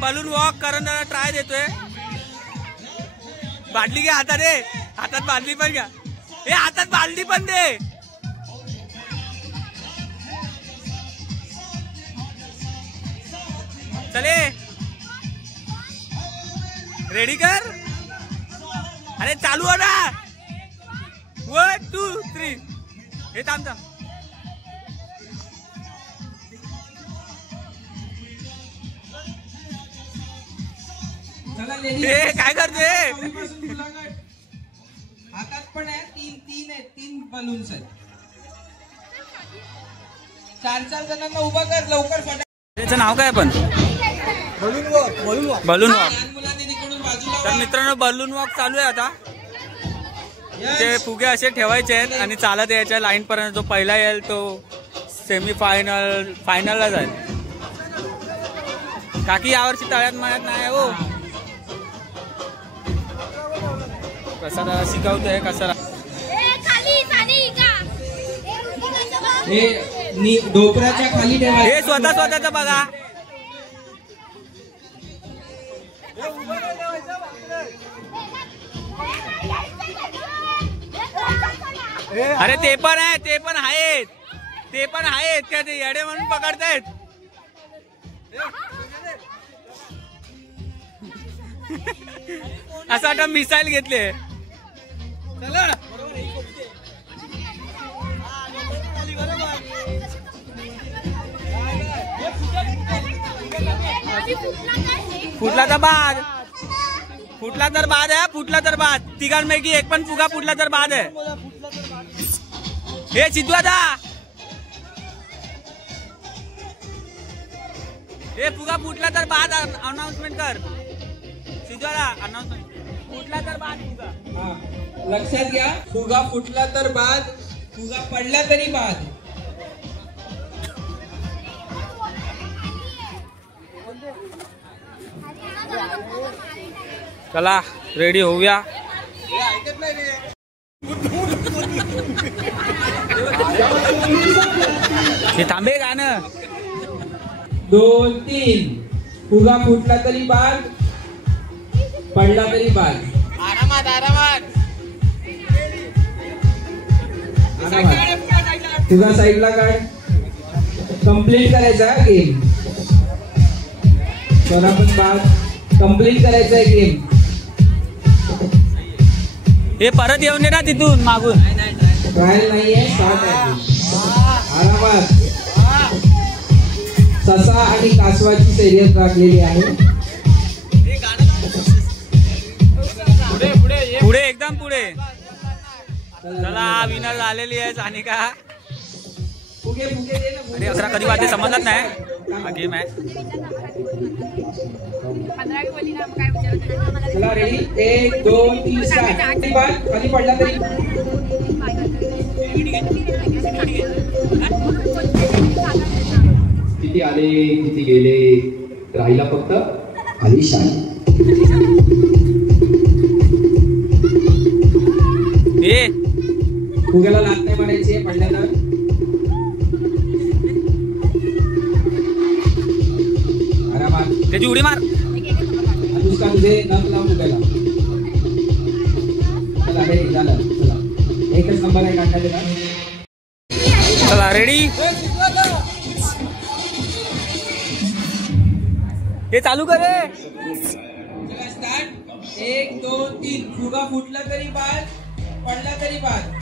Balloon walk करून try देतोय. बादली घ्या हातात रे, हातात बादली पण घ्या. हे हातात बादली पण दे. चले रेडी कर. अरे चालू हो ना. 1 2 3. हे थांब थांब. काय करते. हातात पण आहे. तीन आहेत. 3 बलून्स आहेत. 4 जणांना उभा कर लवकर. त्याचं नाव काय पण. Balloon walk. तर मित्रांनो बलून वॉक चालू आहे आता. ते फुगे असे ठेवायचे आहेत आणि चालत यायच्या लाईन पर्यंत. जो पहिला येईल तो सेमी फायनलला जाईल. काकी यावर्षी तळ्यात मळ्यात नाही हो. कसा शिकवतोय कसा. डोकराच्या खाली ठेवा. हे स्वतःच बघा. अरे ते पण आहेत. त्या ते येडे म्हणून पकडतायत. असं आता मिसाईल घेतले. फुटला तर बाद. फुटला तर बाद. तिघांपैकी एक पण फुगा फुटला तर बाद आहे. हे सिद्धू दादा, हे फुगा फुटला तर बाद अनाउन्समेंट कर. सिद्धू दादा अनाउन्समेंट. फुटला तर बाद फुगा. लक्षात घ्या. फुगा फुटला तर बाद. फुगा पडला तरी बाद. चला रेडी होऊया. हे थांबे गाणं. 2 3. फुगा फुटला तरी बाद. पडला तरी बाद. आरामात. फुगा साईडला काढ. कंप्लीट करायचा गेम. स्वरा पण बाद. कंप्लीट करायचा आहे गेम. हे परत येऊन दे ना तिथून मागून. ट्रायल नाहीये. शॉर्ट आहे. आरामात. ससा आणि कासवाची शर्यत राखलेली आहे. पुढे एकदम पुढे. चला विनर झालेली आहे सानिका. अरे 11 कधी वाजते समजत नाही. हा गेम आहे. चला रेडी. 1 2 3 स्टार्ट. खाली पडला तरी किती आले किती गेले. राहिला फक्त आलिशान. हे फुग्याला लात नाही मारायची. पडल्यानं आरामात. त्याची उडी मार. अनुष्का तुझे नख लाव फुग्याला. चला रेडी झालं. चला एकच नंबर आहे काढण्याचा. चला रेडी. हे चालू कर रे. चला स्टार्ट. 1 2 3. फुगा फुटला तरी बाद. पडला तरी बाद.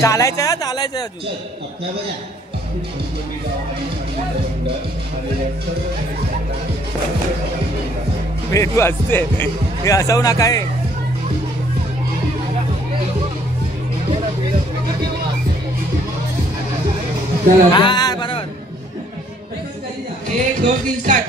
चालायचं अजून. भेटू असते हे असावं ना काय. हा बरोबर. 1 2 3 स्टार्ट.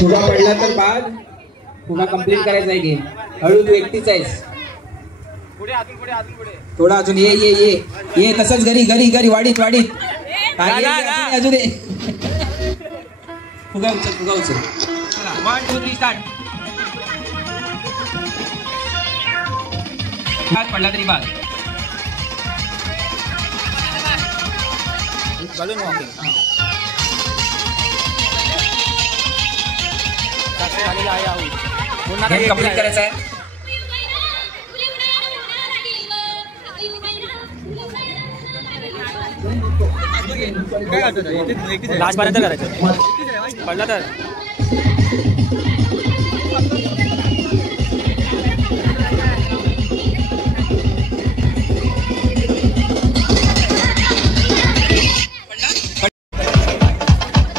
फुगा पडला तर बाद. फुगा कंप्लीट करायचा आहे गेम. हळू तू एकटीच आहेस. थोडा अजून ये ये ये ये तसंच घरी घरी घरी वाढीत वाढीत अजून ये. फुगा उचल फुगा उचल. चला 1 2 3 स्टार्ट. पडला तरी बाद. बलून वॉकिंग गेम कंप्लीट करायचा आहे. लास्ट पर्यंत करायचं. पडला तर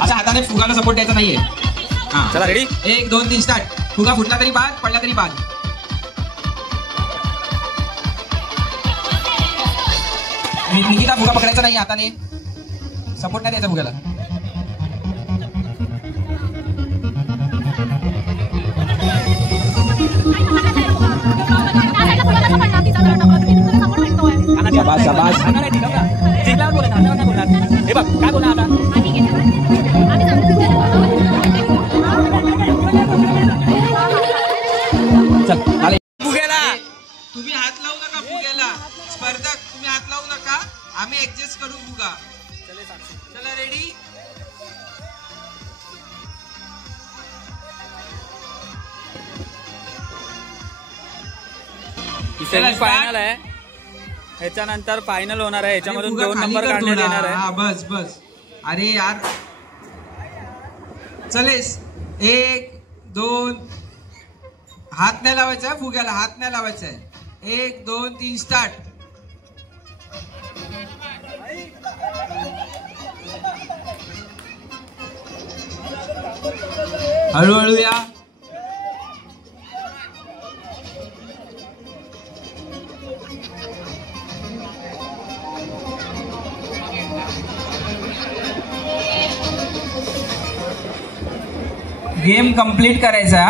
अशा हाताने फुगाला सपोर्ट द्यायचा नाहीये. हा चला रेडी. 1 2 3 स्टार्ट. फुगा फुटला तरी बाद, पडला तरी बाद. निकिता फुगा पकडायचा नाही हाताने. सपोर्ट नाही द्यायचा फुग्याला. शाबास शाबास. हे बघ काय बोला आता. चल आले. फुग्याला तुम्ही हात लावू नका फुग्याला. स्पर्धक तुम्ही हात लावू नका. आम्ही ऍडजस्ट करू फुगा. चला रेडी. सेमीफायनल आहे. ह्याच्यानंतर फायनल होणार आहे. ह्याच्यामधून 2 नंबर काढण्यात येणार आहे. हा बस बस. अरे यार चलेस. 1 2 हात नाही लावायचा आहे फुग्याला. हात नाही लावायचा आहे. 1 2 3 स्टार्ट. हळूहळू या. गेम कंप्लीट करायचा.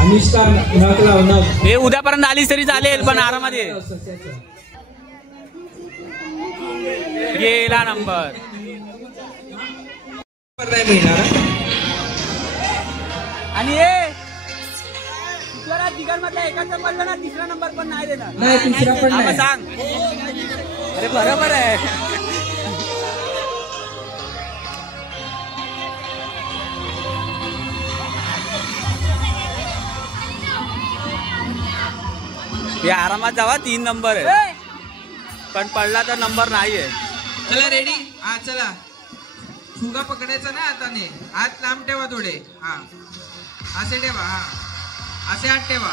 अनुष्का नक लावणार. हे उद्यापर्यंत आलीस तरी चालेल पण आरामात ये. गेला नंबर. आणि तिघांमधला एकाचा पडला ना. तिसरा नंबर पण नाही देणार. नाही तिसरा पण नाही. सांग. अरे बरोबर आहे. हे आरामात जावा. 3 नंबर आहे पण पडला तर नंबर नाहीये. चला रेडी. हा चला. फुगा पकडायचा ना हाताने. हात लांब ठेवा थोडे. हा असे ठेवा. हा असे हात ठेवा.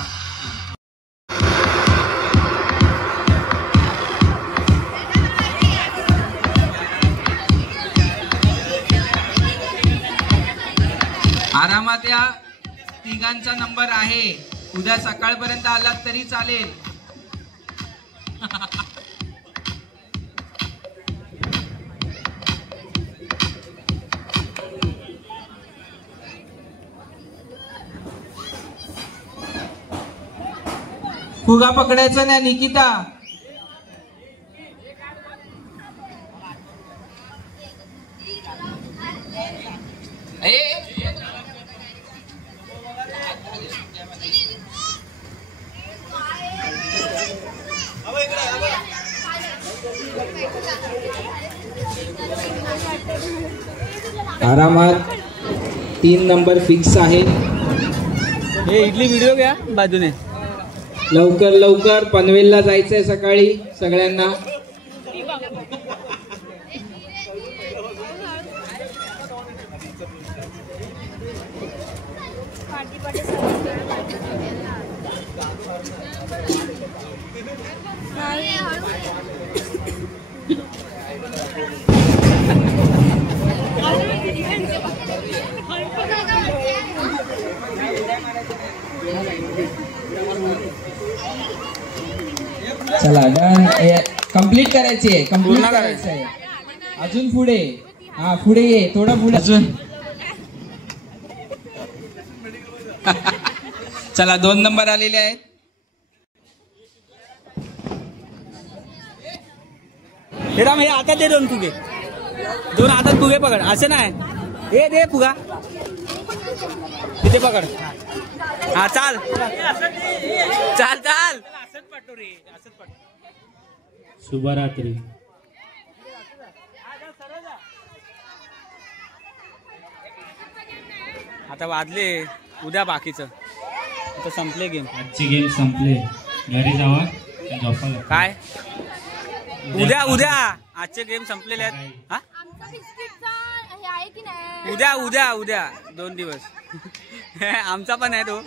आरामात या. तिघांचा नंबर आहे. उद्या सकाळपर्यंत आलात तरी चालेल. फुगा पकडायचा ना निकिता. आरामात 3 नंबर फिक्स आहे. हे इडली व्हिडिओ घ्या बाजूने. लवकर लवकर पनवेलला जायचंय सकाळी सगळ्यांना. चला डन. कम्प्लीट करायची आहे, कम्प्लीट पूर्ण करायचं आहे. अजून पुढे, हा पुढे ये, थोडं पुढे अजून. चला 2 नंबर आलेले आहेत. हे राम, हे आता दे 2 फुगे, 2 हातात फुगे पकड. असं नाही, हे दे फुगा, तिथे पकड. हा चाल चाल चाल. शुभरात्री. आता वाजले, उद्या बाकीचं आता संपले गेम. आजचे गेम संपले, घरी जावा झोपा. काय उद्या उद्या आजचे गेम संपलेले आहेत. हा उद्या उद्या उद्या 2 दिवस आमचा पण आहे तो.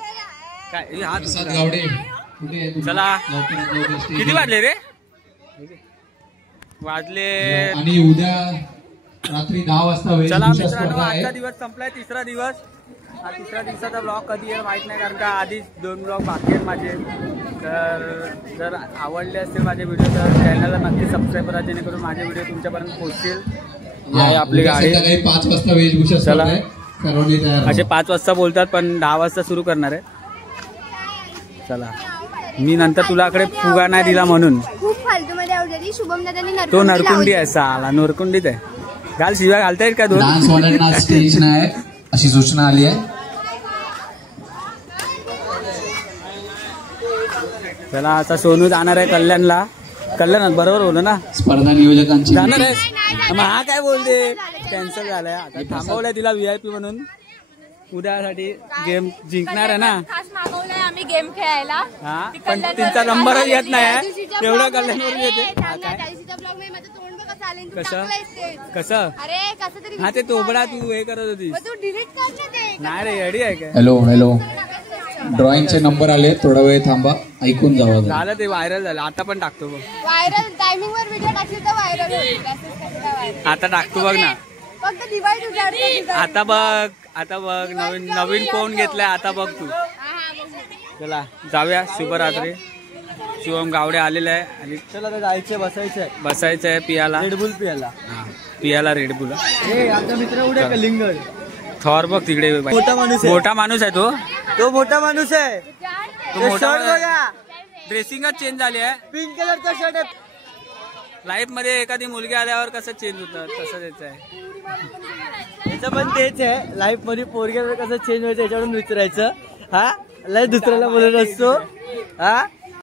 काय हा गावडे कुठे आहे तुम्ही? चला लवकर किती वाजले रे? वाजले. आणि उद्या रात्री 10 वाजता होईल. चला पुरुष मित्रांनो, स्पर्धा आहे. आजचा दिवस संपलाय, 3रा दिवस. हा 3ऱ्या दिवसाचा ब्लॉग कधी आहे माहित नाही, कारण का आधीच 2 ब्लॉग बाकी आहेत माझे. तर जर आवडले असतील माझे व्हिडिओ तर चॅनलला नक्की सबस्क्राईब करा, जेणेकरून माझे व्हिडिओ तुमच्यापर्यंत पोहोचतील. ही आहे आपली उद्या गाडी. संध्याकाळी 5 वाजता वेशभूषा स्पर्धा आहे. सर्वांनी तयार राहा. असे 5 वाजता बोलतात, पण 10 वाजता सुरू करणार आहे. चला, मी नंतर तुलाकडे फुगा नाही दिला म्हणून. खूप फालतू मध्ये आवडली. शुभम दादांनी तो नरकुंडी आहे, साला नरकुंडीत आहे. घाल, शिव्या घालता येईल का 2? डान्स वाल्यांना स्टेज नाही अशी सूचना आली आहे. चला, आता सोनू जाणार आहे कल्याणला. कल्याणात बरोबर बोललो ना? स्पर्धा नियोजकांची जाणार आहे. मग हा काय बोलते, कॅन्सल झालाय. आता थांबवलंय तिला VIP म्हणून. उद्यासाठी गेम जिंकणार आहे ना. खास मागवलंय आम्ही गेम खेळायला. हा, पण तिचा नंबरच येत नाही. एवढं कल्याणवरून येते. हा, काय कसं कसं? अरे कसं तरी हा, ते तोबडा तू हे करत होतीस. तू डिलीट कर ना ते. नाही रे, रेडी आहे काय? हॅलो हॅलो, ड्रॉइंगचे नंबर आले, थोडा वेळ थांबा, ऐकून जावा. झालं, ते व्हायरल झालं. आता पण टाकतो बघ. व्हायरल टायमिंग वर व्हिडिओ टाकली तर व्हायरल होईल. आता टाकतो बघ ना. फक्त डिवाइड उजाडतो. आता बघ, आता बघ, नवीन फोन घेतलाय. आता बघ तू. चला जाऊया. शुभरात्री. शिवम गावडे आलेला आहे आणि चला आता जायचंय, बसायचं आहे पियाला रेडबुल पियाला. हा, पियाला रेडबुल. आमचा मित्र उद्या कलिंगड. थॉर बघ तिकडे. मोठा माणूस आहे. मोठा माणूस आहे तो. तो मोठा माणूस आहे. तो मोठा ड्रेसिंगच चेंज झाली आहे. पिंक कलरचा शर्ट आहे. लाईफ मध्ये एखादी मुलगी आल्यावर कसं चेंज होतं तसं त्याचं आहे. त्याचं पण तेच आहे. लाईफ मध्ये पोरग्यावर कसं चेंज व्हायचं याच्यावरून विचारायचं. हा लय दुसऱ्याला बोलत असतो. हा